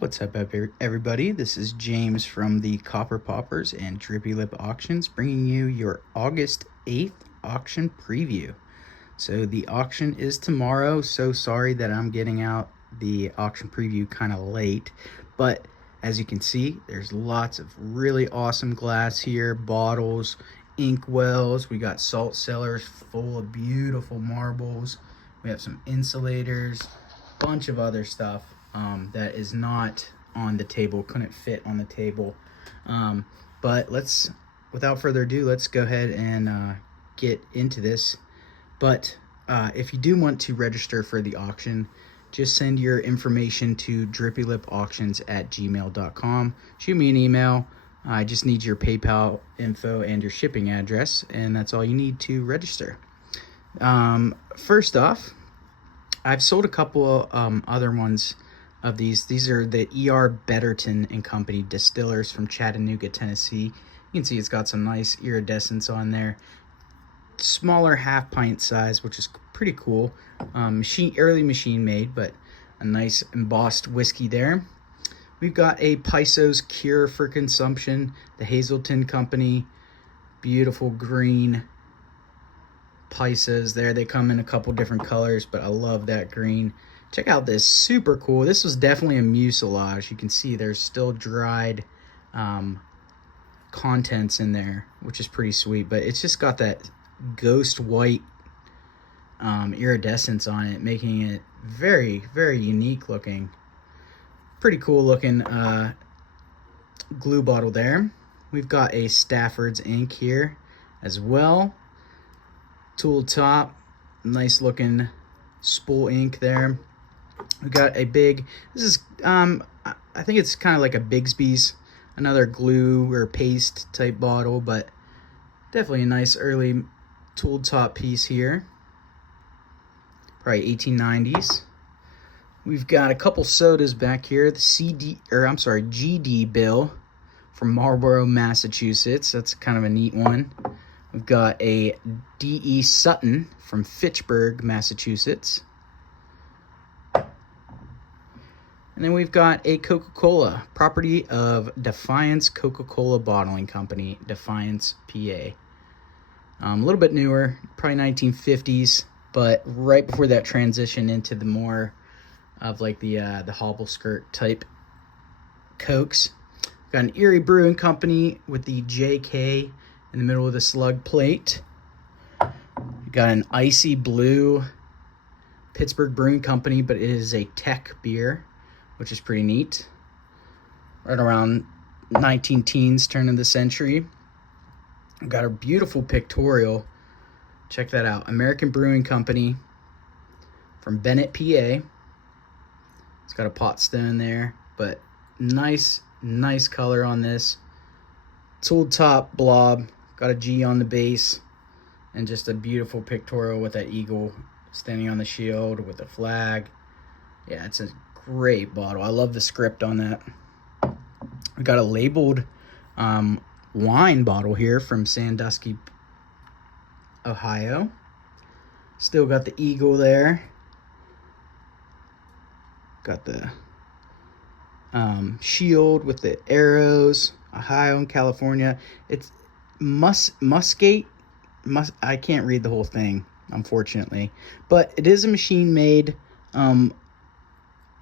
What's up, everybody? This is James from the Copper Poppers and Drippy Lip Auctions, bringing you your August 8th auction preview. So the auction is tomorrow. So sorry that I'm getting out the auction preview kind of late, but as you can see, there's lots of really awesome glass here, bottles, ink wells. We got salt cellars full of beautiful marbles. We have some insulators, bunch of other stuff that is not on the table, couldn't fit on the table. But without further ado, let's go ahead and get into this. But if you do want to register for the auction, just send your information to drippylipauctions@gmail.com. Shoot me an email. I just need your PayPal info and your shipping address, and that's all you need to register. First off, I've sold a couple other ones of these. These are the E.R. Betterton and Company distillers from Chattanooga, Tennessee. You can see it's got some nice iridescence on there. Smaller half pint size, which is pretty cool. Early machine made, but a nice embossed whiskey there. We've got a Piso's Cure for Consumption, the Hazelton Company. Beautiful green Pisos there. They come in a couple different colors, but I love that green. Check out this, super cool. This was definitely a mucilage. You can see there's still dried contents in there, which is pretty sweet, but it's just got that ghost white iridescence on it, making it very, very unique looking. Pretty cool looking glue bottle there. We've got a Stafford's ink here as well. Tool top, nice looking spool ink there. We got a big, this is I think it's kind of like a Bigsby's, another glue or paste type bottle, but definitely a nice early tool top piece here, probably 1890s. We've got a couple sodas back here. The GD Bill from Marlborough, Massachusetts. That's kind of a neat one. We've got a D.E. Sutton from Fitchburg, Massachusetts. And then we've got a Coca-Cola, property of Defiance Coca-Cola Bottling Company, Defiance, PA. A little bit newer, probably 1950s, but right before that transition into the more of like the hobble skirt type Cokes. We've got an Erie Brewing Company with the JK in the middle of the slug plate. We've got an Icy Blue Pittsburgh Brewing Company, but it is a tech beer, which is pretty neat. Right around 19 teens, turn of the century. We've got a beautiful pictorial. Check that out. American Brewing Company from Bennett, PA. It's got a pot stone there, but nice color on this. Tooled top blob, got a G on the base, and just a beautiful pictorial with that eagle standing on the shield with a flag. Yeah, it's a great bottle. I love the script on that. We got a labeled wine bottle here from Sandusky, Ohio. Still got the eagle there. Got the shield with the arrows. Ohio and California. It's Muscate. I can't read the whole thing, unfortunately, but it is a machine-made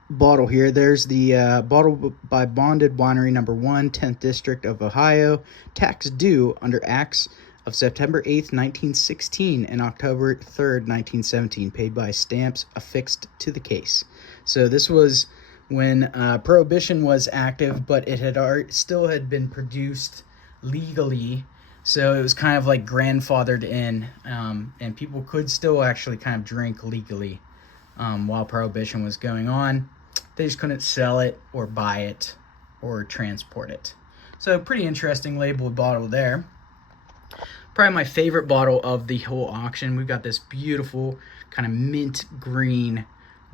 bottle here. There's the bottle by Bonded Winery Number 1, 10th District of Ohio. Tax due under Acts of September 8th, 1916 and October 3rd, 1917. Paid by stamps affixed to the case. So this was when Prohibition was active, but it had still had been produced legally. So it was kind of like grandfathered in, and people could still actually kind of drink legally while Prohibition was going on. They just couldn't sell it or buy it or transport it. So pretty interesting labeled bottle there. Probably my favorite bottle of the whole auction. We've got this beautiful kind of mint green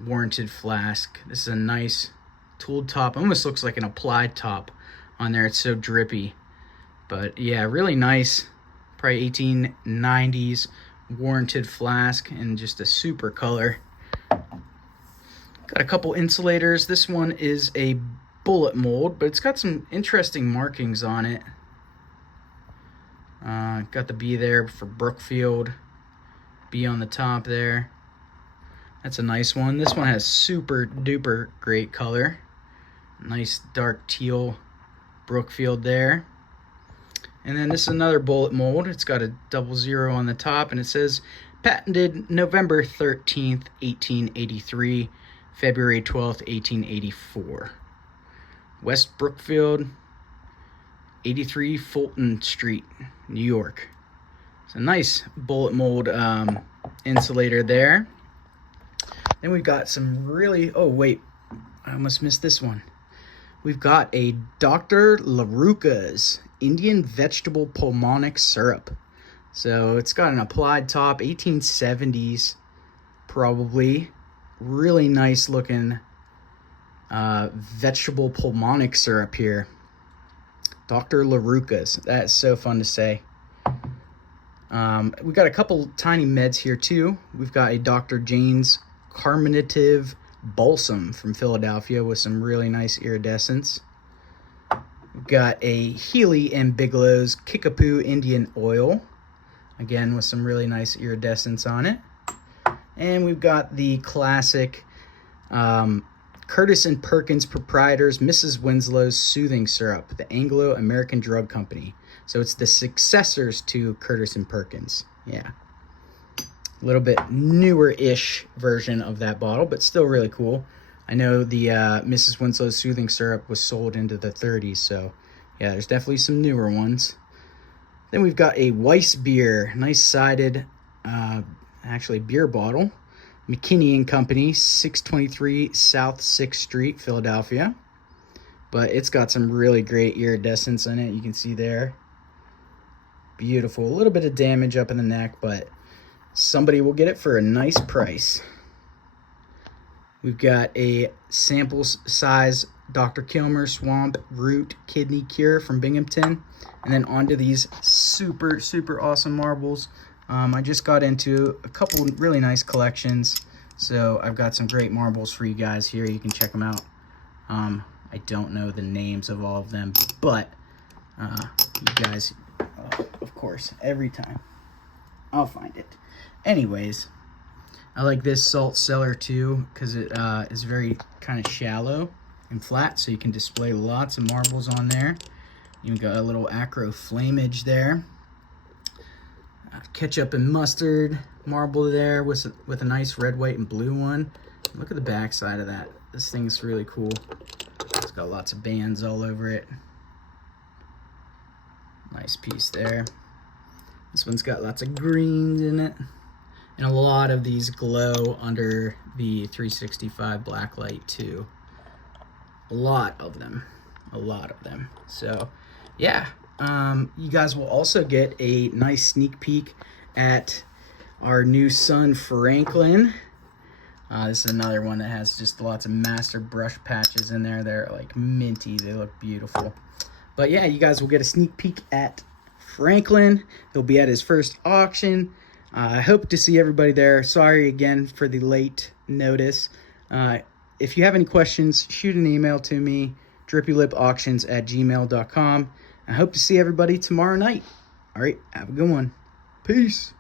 warranted flask. This is a nice tooled top. Almost looks like an applied top on there. It's so drippy. But yeah, really nice. Probably 1890s warranted flask and just a super color. Got a couple insulators. This one is a bullet mold, but it's got some interesting markings on it. Got the B there for Brookfield. B on the top there. That's a nice one. This one has super duper great color. Nice dark teal Brookfield there. And then this is another bullet mold. It's got a 00 on the top, and it says patented November 13th, 1883, February 12th, 1884. West Brookfield, 83 Fulton Street, New York. It's a nice bullet mold insulator there. Then we've got some really, oh wait, I almost missed this one. We've got a Dr. LaRucca's Indian Vegetable Pulmonic Syrup. So it's got an applied top, 1870s probably. Really nice looking vegetable pulmonic syrup here. Dr. LaRucca's. That's so fun to say. We've got a couple tiny meds here too. We've got a Dr. Jane's Carminative Balsam from Philadelphia with some really nice iridescence. We've got a Healy and Bigelow's Kickapoo Indian Oil, again with some really nice iridescence on it. And we've got the classic Curtis & Perkins Proprietors Mrs. Winslow's Soothing Syrup, the Anglo-American Drug Company. So it's the successors to Curtis & Perkins. Yeah. A little bit newer-ish version of that bottle, but still really cool. I know the Mrs. Winslow's Soothing Syrup was sold into the 30s, so yeah, there's definitely some newer ones. Then we've got a Weiss beer, nice sided, actually beer bottle. McKinney & Company, 623 South 6th Street, Philadelphia. But it's got some really great iridescence in it, you can see there. Beautiful. A little bit of damage up in the neck, but somebody will get it for a nice price. We've got a sample size Dr. Kilmer Swamp Root Kidney Cure from Binghamton. And then onto these super, super awesome marbles. I just got into a couple really nice collections. So I've got some great marbles for you guys here. You can check them out. I don't know the names of all of them, but you guys, of course, every time I'll find it. Anyways, I like this Salt Cellar too because it is very kind of shallow and flat, so you can display lots of marbles on there. You've got a little Acro Flamage there. Ketchup and mustard marble there with a nice red, white, and blue one. Look at the back side of that. This thing's really cool. It's got lots of bands all over it. Nice piece there. This one's got lots of greens in it. And a lot of these glow under the 365 black light too. A lot of them. So yeah, you guys will also get a nice sneak peek at our new Sun Franklin. This is another one that has just lots of master brush patches in there. They're like minty. They look beautiful. But yeah, you guys will get a sneak peek at Franklin. He'll be at his first auction. I hope to see everybody there. Sorry again for the late notice. If you have any questions, shoot an email to me, drippylipauctions@gmail.com. I hope to see everybody tomorrow night. All right, have a good one. Peace.